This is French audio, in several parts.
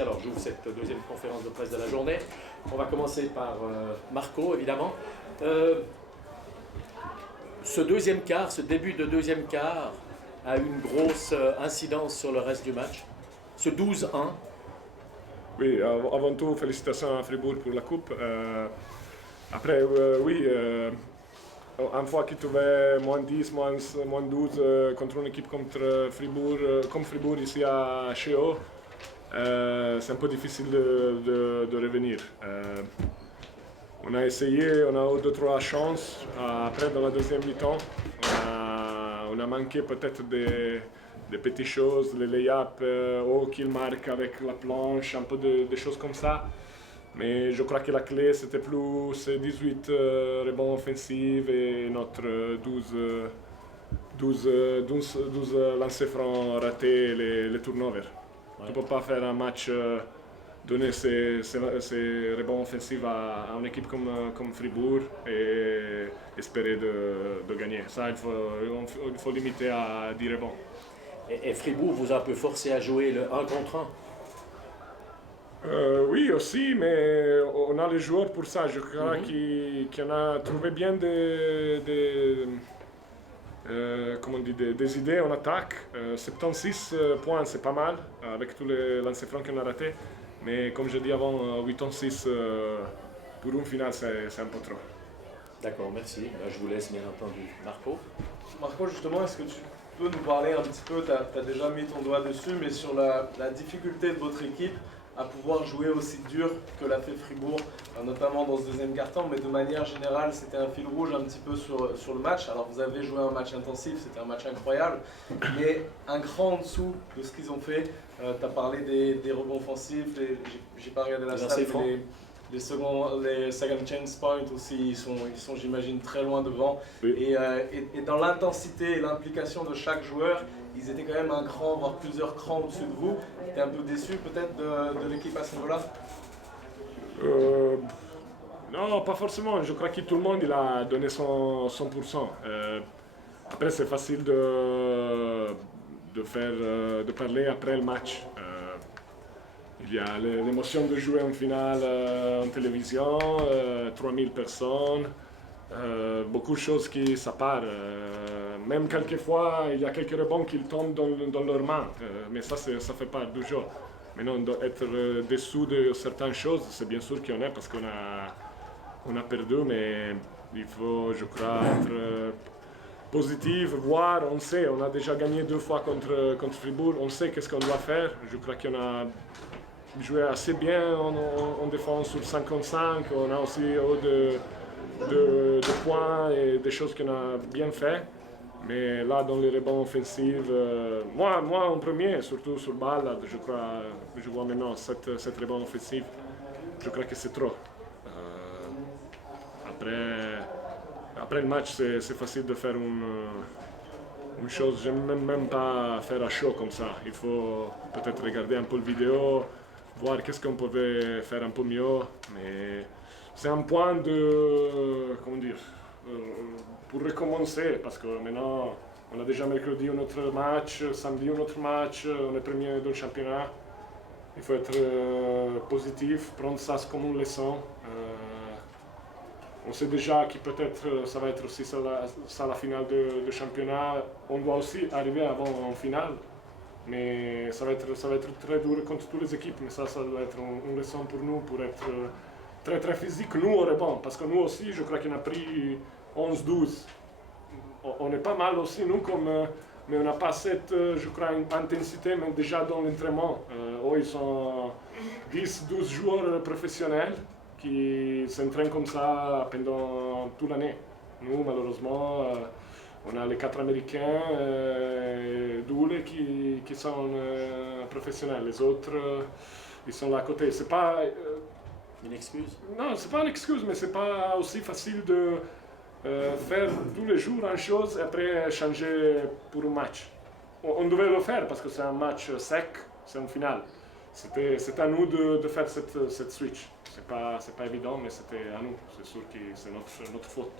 Alors j'ouvre cette deuxième conférence de presse de la journée. On va commencer par Marco, évidemment. Ce deuxième quart, ce début de deuxième quart a une grosse incidence sur le reste du match. Ce 12-1. Oui, avant tout, félicitations à Fribourg pour la coupe. Après, oui, une fois qu'ils trouvaient moins 10, moins 12 contre une équipe comme Fribourg ici à Cheo, c'est un peu difficile de revenir. On a essayé, on a eu 2-3 chances. Après, dans la deuxième mi-temps, on a manqué peut-être des petites choses, les lay-ups, qu'il marque avec la planche, un peu de choses comme ça. Mais je crois que la clé, c'était plus ces 18 rebonds offensifs et notre 12 lancers francs ratés, les turnovers. Ouais. Tu ne peux pas faire un match, donner ces rebonds offensifs à une équipe comme Fribourg et espérer de gagner. Ça, il faut limiter à 10 rebonds. Et Fribourg vous a un peu forcé à jouer le 1 contre 1? Oui, aussi, mais on a les joueurs pour ça. Je crois qu'on a trouvé bien des idées en attaque. 76 points, c'est pas mal, avec tous les lancers francs qu'on a ratés. Mais comme je dis avant, 86 pour une finale, c'est un peu trop. D'accord, merci. Je vous laisse bien entendu. Marco? Marco, justement, est-ce que tu peux nous parler un petit peu, tu as déjà mis ton doigt dessus, mais sur la difficulté de votre équipe à pouvoir jouer aussi dur que l'a fait Fribourg, notamment dans ce deuxième quart-temps, mais de manière générale, c'était un fil rouge un petit peu sur le match. Alors vous avez joué un match intensif, c'était un match incroyable, mais un cran en dessous de ce qu'ils ont fait. Tu as parlé des rebonds offensifs, j'ai pas regardé la stat, les second chance points aussi, ils sont j'imagine très loin devant. Oui. Et dans l'intensité et l'implication de chaque joueur, ils étaient quand même un cran, voire plusieurs crans au-dessus de vous. Tu es un peu déçu peut-être de l'équipe à ce niveau-là? Non, pas forcément. Je crois que tout le monde il a donné son 100%. Après, c'est facile de parler après le match. Il y a l'émotion de jouer en finale en télévision, 3000 personnes, beaucoup de choses qui séparent. Même quelquefois, il y a quelques rebonds qui tombent dans leurs mains, mais ça fait part du jeu. Maintenant, être dessous de certaines choses, c'est bien sûr qu'on est parce qu'on a perdu, mais il faut, je crois, être positif, voir, on sait, on a déjà gagné 2 fois contre Fribourg, on sait qu'est-ce qu'on doit faire. Je crois qu'on a joué assez bien en défense sur 55, on a aussi eu de points et des choses qu'on a bien fait. Mais là, dans les rebonds offensifs, moi en premier, surtout sur balle, je vois maintenant 7 rebonds offensifs. Je crois que c'est trop. Après le match, c'est facile de faire une chose. Je n'aime même pas faire à chaud comme ça. Il faut peut-être regarder un peu la vidéo, voir qu'est-ce qu'on pouvait faire un peu mieux. Mais c'est un point comment dire, pour recommencer, parce que maintenant, on a déjà mercredi un autre match, samedi un autre match, on est premier dans le championnat. Il faut être positif, prendre ça comme une leçon. On sait déjà que peut-être ça va être aussi ça la finale de championnat. On doit aussi arriver avant en finale, mais ça va être très dur contre toutes les équipes. Mais ça doit être une leçon pour nous, pour être très très physique. Nous, on est bon, parce que nous aussi, je crois qu'on a pris 11-12. On est pas mal aussi, nous, mais on n'a pas cette, je crois, intensité, mais déjà dans l'entraînement. Ils sont 10-12 joueurs professionnels qui s'entraînent comme ça pendant toute l'année. Nous, malheureusement, on a les 4 Américains, double qui sont professionnels. Les autres, ils sont là à côté. C'est pas une excuse? Non, c'est pas une excuse, mais c'est pas aussi facile de faire tous les jours une chose et après changer pour un match. On devait le faire parce que c'est un match sec, c'est une finale. C'est à nous de faire cette switch. C'est pas évident, mais c'était à nous. C'est sûr que c'est notre faute.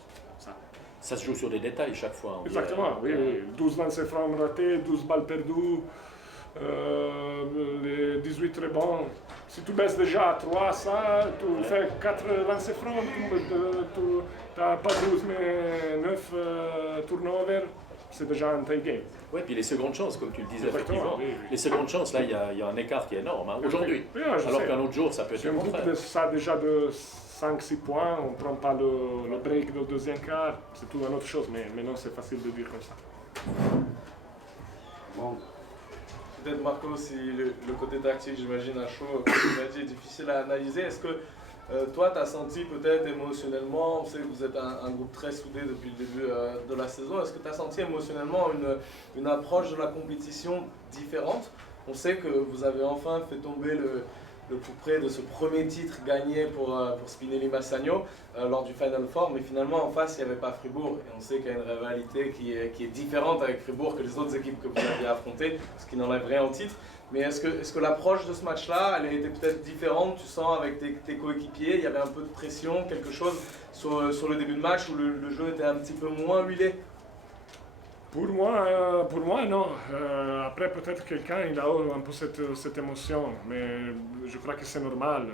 Ça se joue sur des détails chaque fois. Exactement, oui. 12 lancers francs ratés, 12 balles perdues, les 18 rebonds. si tu baisses déjà à 3, ça, tu fais 4 lancers francs, tu n'as pas 12 mais 9 turnovers, c'est déjà un tie game. Oui, puis les secondes chances, comme tu le disais, Exactement, effectivement. oui, oui. Les secondes chances, là, il y a un écart qui est énorme, hein, aujourd'hui. Oui, je Alors sais. qu'un autre jour, ça peut être Si le on coupe contraire. ça déjà de 5-6 points, on ne prend pas le break du deuxième quart, c'est tout une autre chose, mais maintenant c'est facile de dire comme ça. Bon, Peut-être Marco, si le côté tactique, j'imagine, à chaud, comme tu l'as dit, est difficile à analyser. Est-ce que toi, tu as senti peut-être émotionnellement, on sait que vous êtes un groupe très soudé depuis le début de la saison, est-ce que tu as senti émotionnellement une approche de la compétition différente? On sait que vous avez enfin fait tomber le coup près de ce premier titre gagné pour Spinelli Massagno lors du Final Four, mais finalement en face il n'y avait pas Fribourg et on sait qu'il y a une rivalité qui est différente avec Fribourg que les autres équipes que vous aviez affrontées, ce qui n'enlève rien au titre. Mais est-ce que l'approche de ce match-là, elle a été peut-être différente, tu sens, avec tes coéquipiers, il y avait un peu de pression, quelque chose sur le début de match où le jeu était un petit peu moins huilé? Pour moi, non. Après, peut-être quelqu'un il a un peu cette émotion, mais je crois que c'est normal.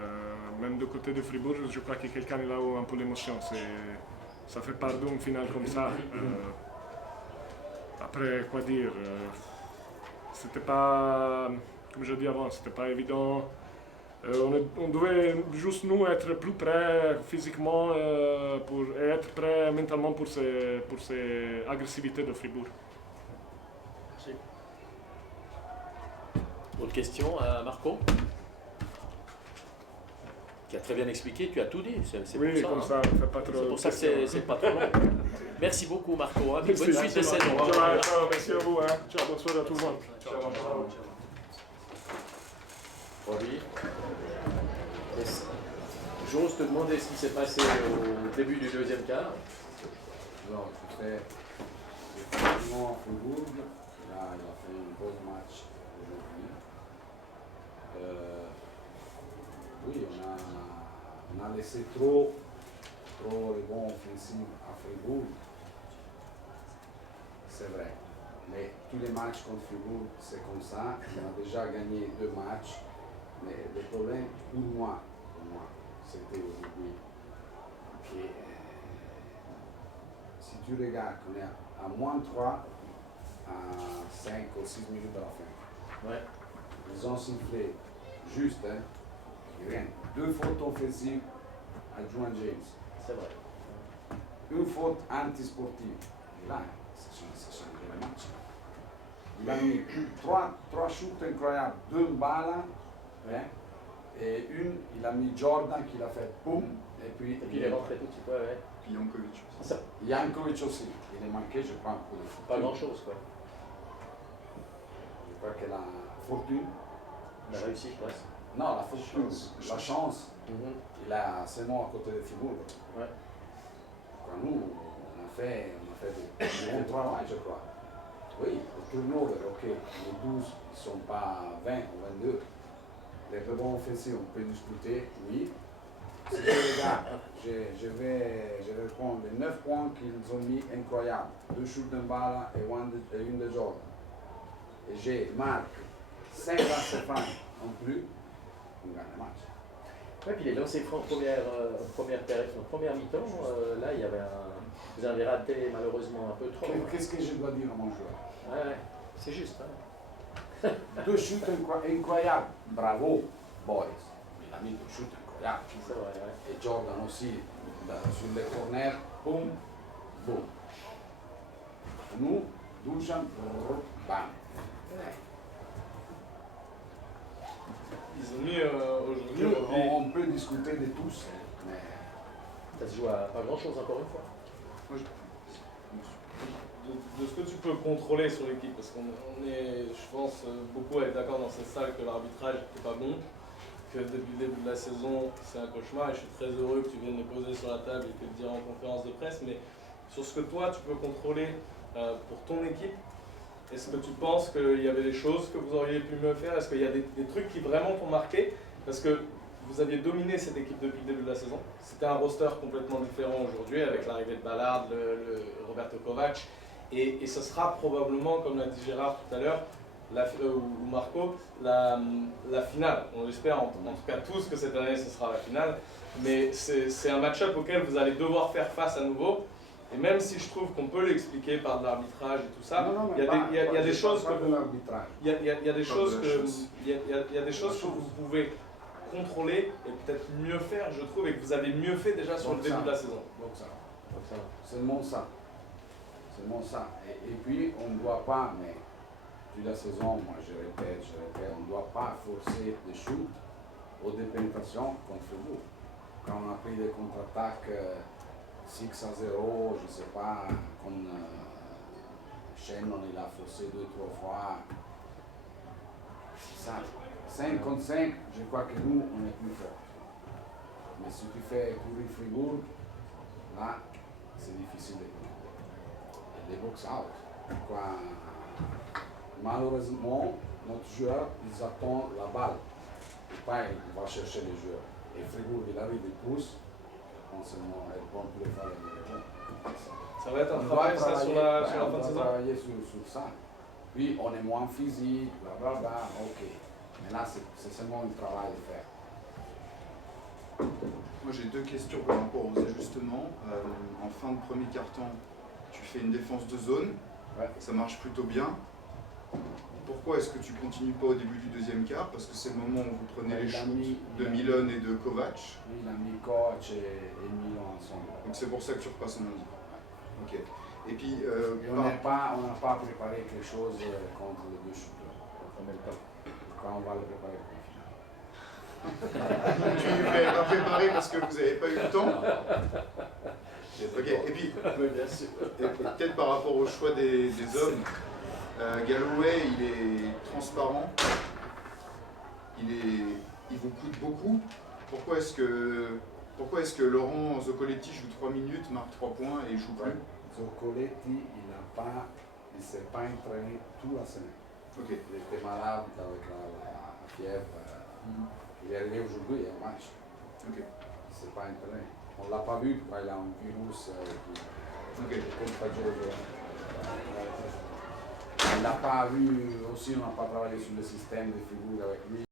Même du côté de Fribourg, je crois que quelqu'un il a un peu l'émotion. Ça fait part d'une finale comme ça. Après, quoi dire c'était pas, comme je dis avant, c'était pas évident. On devait juste nous être plus prêts physiquement et être prêts mentalement pour ces agressivités de Fribourg. Merci. Autre question à Marco? Qui a très bien expliqué, tu as tout dit. C'est Oui, pour comme ça, ça, on fait pas trop. c'est pour ça que c'est pas trop long. Merci beaucoup Marco, hein. Bonne Merci. suite de saison. Ciao, merci à vous. Hein. Ciao, bonsoir à tout le monde. Roger. J'ose te demander ce qui s'est passé au début du deuxième quart. alors tu sais, effectivement, Fribourg, là, il a fait un bon match aujourd'hui. Oui, on a laissé trop les bons offensifs à Fribourg. C'est vrai. Mais tous les matchs contre Fribourg, c'est comme ça. On a déjà gagné 2 matchs. Mais le problème, pour moi, c'était aujourd'hui que si tu regardes qu'on est à moins 3 à 5 ou 6 minutes de la fin. Ouais. Ils ont sifflé juste, hein, rien. 2 fautes offensives à Juan James. C'est vrai. Une faute antisportive. Et là, ça change le match. Il a mis 3 shoots incroyables, 2 balles, hein, et une, il a mis Jordan qui l'a fait boum, et puis il est rentré tout de suite, ouais. Puis Jankovic. Ça, Jankovic aussi. Il est manqué, je crois, un peu de foot. pas grand chose quoi. Je crois que la fortune, On a réussi presque. non, la fortune, la chance, Mhm. il a seulement à côté de Fribourg. Ouais. Quand nous, on a fait du bon travail, je crois. Oui, le turnover, ok, les 12 ne sont pas 20 ou 22. Les rebonds offensifs, on peut discuter, oui. Si je regarde, je vais prendre les 9 points qu'ils ont mis incroyables. 2 shoots d'un balle et une de Jordan. Et j'ai marqué 5 lancers francs en plus, on gagne le match. Ouais, puis les lancers francs première mi-temps, là il y avait vous avez raté malheureusement un peu trop. Qu'est-ce que je dois dire à mon joueur? Ouais, c'est juste. Hein. 2 shoots incroyables, bravo, boys. Il a mis 2 shoots incroyables. C'est vrai, ouais. Et Jordan aussi, sur les corners, boum, boum. Nous, Dusan, bam. Ils ont mis aujourd'hui Nous, on peut discuter de tous, mais Ça se joue à pas grand chose encore une fois. de ce que tu peux contrôler sur l'équipe, parce qu'on est, je pense, beaucoup à être d'accord dans cette salle que l'arbitrage n'est pas bon, que depuis le début de la saison, c'est un cauchemar, et je suis très heureux que tu viennes le poser sur la table et que le dire en conférence de presse, mais sur ce que toi, tu peux contrôler pour ton équipe, est-ce que tu penses qu'il y avait des choses que vous auriez pu mieux faire? Est-ce qu'il y a des trucs qui vraiment t'ont marqué? Parce que vous aviez dominé cette équipe depuis le début de la saison. C'était un roster complètement différent aujourd'hui avec l'arrivée de Ballard, le Roberto Kovac. Et ce sera probablement, comme l'a dit Gérard tout à l'heure, ou Marco, la finale. On espère en tout cas tous que cette année ce sera la finale. Mais c'est un match-up auquel vous allez devoir faire face à nouveau. Et même si je trouve qu'on peut l'expliquer par de l'arbitrage et tout ça, il y a des choses que vous pouvez contrôler et peut-être mieux faire, je trouve, et que vous avez mieux fait déjà sur le début de la saison. C'est seulement ça. Et puis, on ne doit pas, mais toute la saison, moi je répète, on ne doit pas forcer des shoots ou des pénétrations contre vous. Quand on a pris des contre-attaques 6-0, je ne sais pas, comme Shannon il a forcé 2-3 fois. Ça, 5 contre 5, je crois que nous, on est plus forts. Mais si tu fais courir Fribourg, là, c'est difficile de courir. Et des box-out. Malheureusement, notre joueur, ils attendent la balle. Et pas, il va chercher les joueurs. Et Fribourg, il arrive, il pousse. Seulement, elle prend tous les fois Ça va être un travail ça, sur la fin de saison. On va travailler sur ça. Puis on est moins physique, blablabla, ok. Mais là, c'est seulement un travail de faire. Moi j'ai deux questions par rapport aux ajustements. En fin de premier quart-temps, tu fais une défense de zone, ça marche plutôt bien. Pourquoi est-ce que tu continues pas au début du deuxième quart? Parce que c'est le moment où vous prenez les shoots de Milon et de Kovac. Oui, il a mis Kovac et Milon ensemble. Donc c'est pour ça que tu repasses en lundi. Ok. Et puis, on n'a pas préparé quelque chose contre les deux shooters. Quand on va le préparer pour la finale. tu ne l'avais pas préparé parce que vous n'avez pas eu le temps. Ok. Et puis, peut-être par rapport au choix des hommes. Galloway, il est transparent, il vous coûte beaucoup. Pourquoi est-ce que Laurent Zoccoletti joue 3 minutes, marque 3 points et il joue plus? Zoccoletti, il ne s'est pas entraîné toute la semaine. Okay. Il était malade avec la fièvre. Il est arrivé aujourd'hui, il y a un match. Okay. Il ne s'est pas entraîné. On ne l'a pas vu quand il a un virus contagieux. On n'a pas vu, aussi on n'a pas travaillé sur le système de Fribourg avec lui.